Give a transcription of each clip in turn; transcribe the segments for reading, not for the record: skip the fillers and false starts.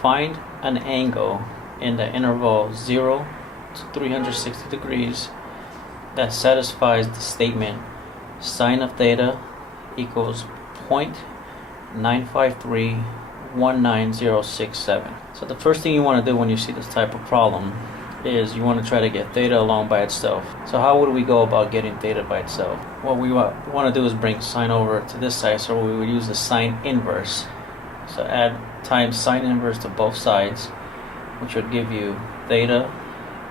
find an angle in the interval 0 to 360 degrees that satisfies the statement sine of theta equals 0.95319067. So the first thing you want to do when you see this type of problem is you want to try to get theta alone by itself. So how would we go about getting theta by itself? What we want to do is bring sine over to this side, so we would use the sine inverse. So add times sine inverse to both sides, which would give you theta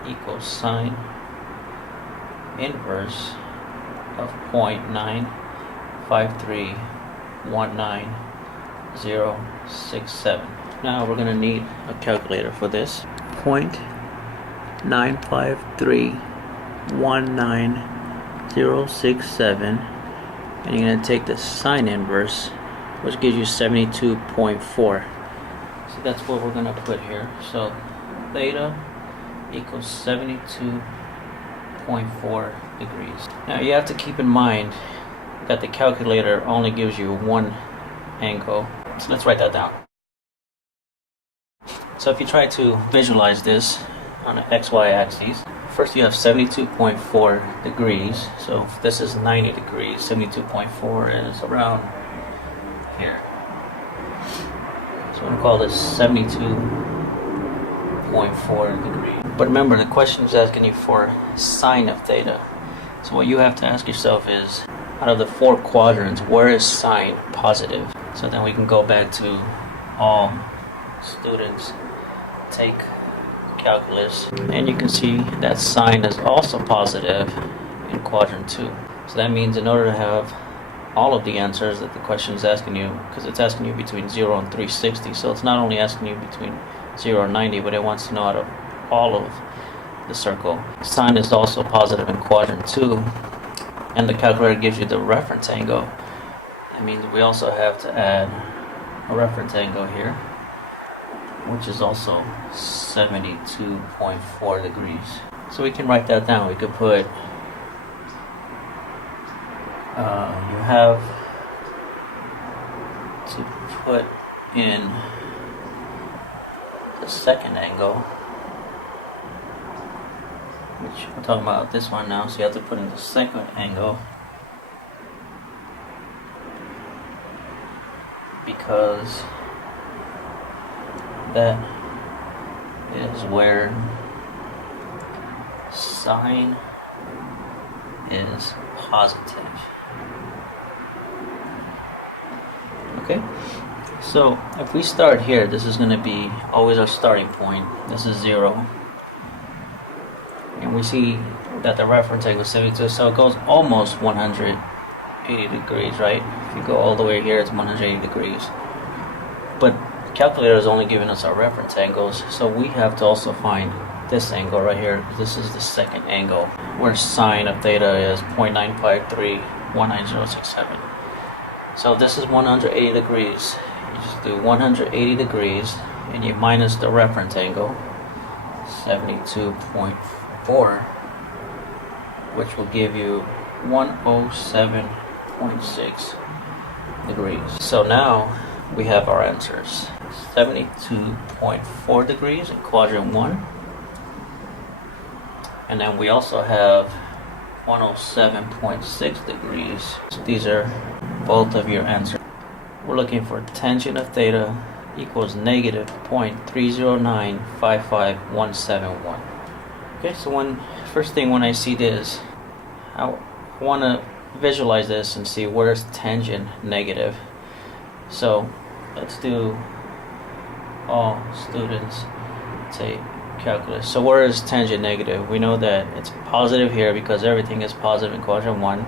equals sine inverse of 0.95319067. Now we're going to need a calculator for this. 0.95319067, and you're going to take the sine inverse, which gives you 72.4. So that's what we're going to put here. So theta equals 72.4 degrees. Now you have to keep in mind that the calculator only gives you one angle. So let's write that down. So if you try to visualize this on an XY axis, first you have 72.4 degrees. So if this is 90 degrees, 72.4 is around here. So I'm going to call this 72.4 degrees. But remember, the question is asking you for sine of theta. So what you have to ask yourself is, out of the 4 quadrants, where is sine positive? So then we can go back to all students take calculus, and you can see that sine is also positive in quadrant 2. So that means in order to have all of the answers that the question is asking you, because it's asking you between 0 and 360, so it's not only asking you between 0 and 90, but it wants to know out of all of the circle. Sine is also positive in quadrant 2, and the calculator gives you the reference angle. That means we also have to add a reference angle here, which is also 72.4 degrees. So we can write that down. We could put, you have to put in the second angle, which we're talking about this one now, so you have to put in the second angle, because that is where sine is positive. Okay, so if we start here, this is going to be always our starting point. This is 0, and we see that the reference angle is 72, so it goes almost 180 degrees, right? If you go all the way here, it's 180 degrees. But the calculator is only giving us our reference angles, so we have to also find this angle right here. This is the second angle, where sine of theta is 0.95319067. So this is 180 degrees. You just do 180 degrees, and you minus the reference angle, 72.4, which will give you 107.6 degrees. So now we have our answers. 72.4 degrees in quadrant 1, and then we also have 107.6 degrees. So these are both of your answers. We're looking for tangent of theta equals negative 0.30955171. Okay, so first thing when I see this, I want to visualize this and see where's tangent negative. So let's do all students take calculus. So where is tangent negative? We know that it's positive here because everything is positive in quadrant 1,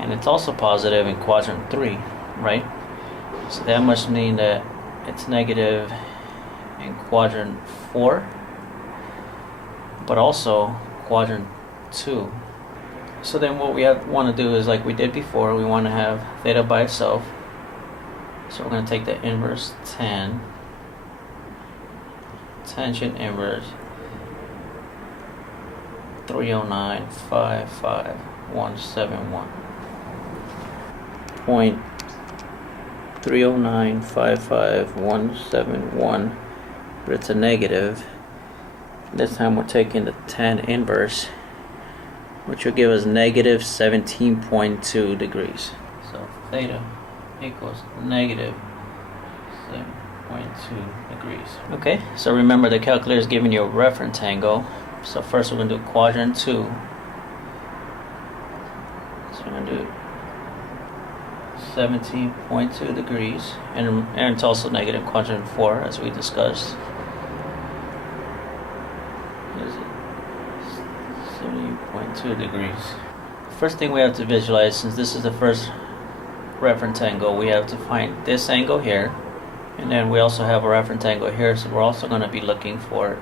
and it's also positive in quadrant 3, right? So that must mean that it's negative in quadrant 4, but also quadrant 2. So then what we want to do is, like we did before, we want to have theta by itself. So we're going to take the inverse tangent inverse 309.55171. 309.55171, but it's a negative. This time we're taking the tan inverse, which will give us negative 17.2 degrees. So theta equals negative 7.2 degrees. Okay, so remember the calculator is giving you a reference angle. So first we're going to do quadrant 2. So we're going to do 17.2 degrees, and it's also negative quadrant 4 as we discussed. Is it 70.2 degrees? First thing we have to visualize, since this is the first reference angle, we have to find this angle here, and then we also have a reference angle here, so we're also going to be looking for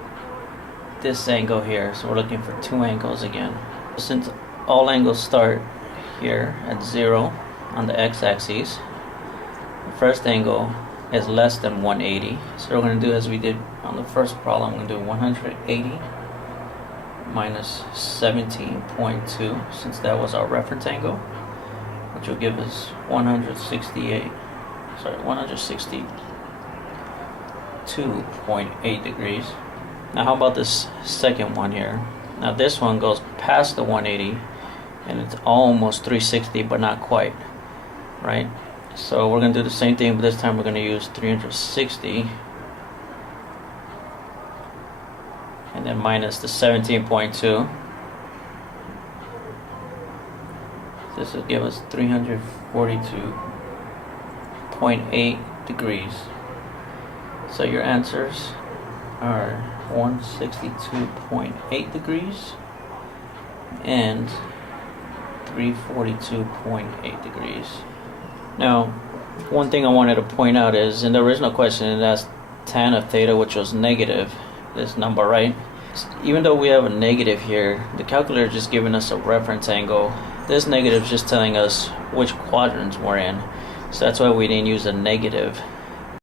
this angle here. So we're looking for two angles again. Since all angles start here at 0 on the x-axis, the first angle is less than 180. So we're going to do as we did on the first problem. We're going to do 180 minus 17.2, since that was our reference angle, which will give us 162.8 degrees. Now how about this second one here? Now this one goes past the 180 and it's almost 360, but not quite, right? So we're going to do the same thing, but this time we're going to use 360 and then minus the 17.2. This will give us 342.8 degrees. So your answers are 162.8 degrees and 342.8 degrees. Now, one thing I wanted to point out is in the original question it asked tan of theta, which was negative, this number, right? Even though we have a negative here, the calculator is just giving us a reference angle. This negative is just telling us which quadrants we're in. So that's why we didn't use a negative